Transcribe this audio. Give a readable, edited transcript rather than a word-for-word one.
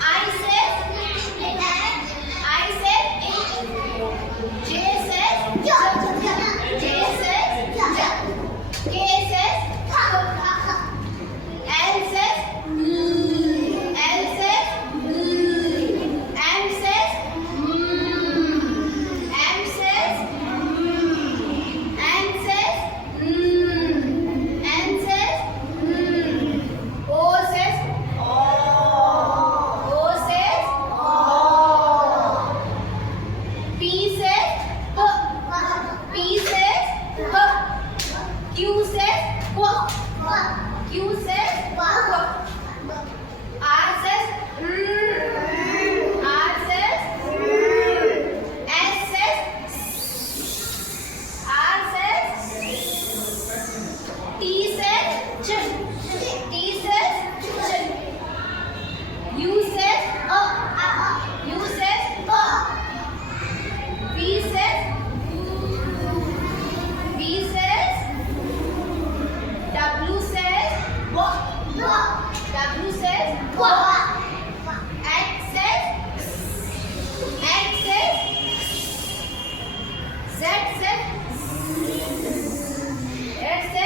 I says I says J says J says J, K says L says L says M says M says N says N says O says O says P says P says Q says Q says R says R says S says R says T says T says U says U says V says V says W says W says X says X says Z says Z says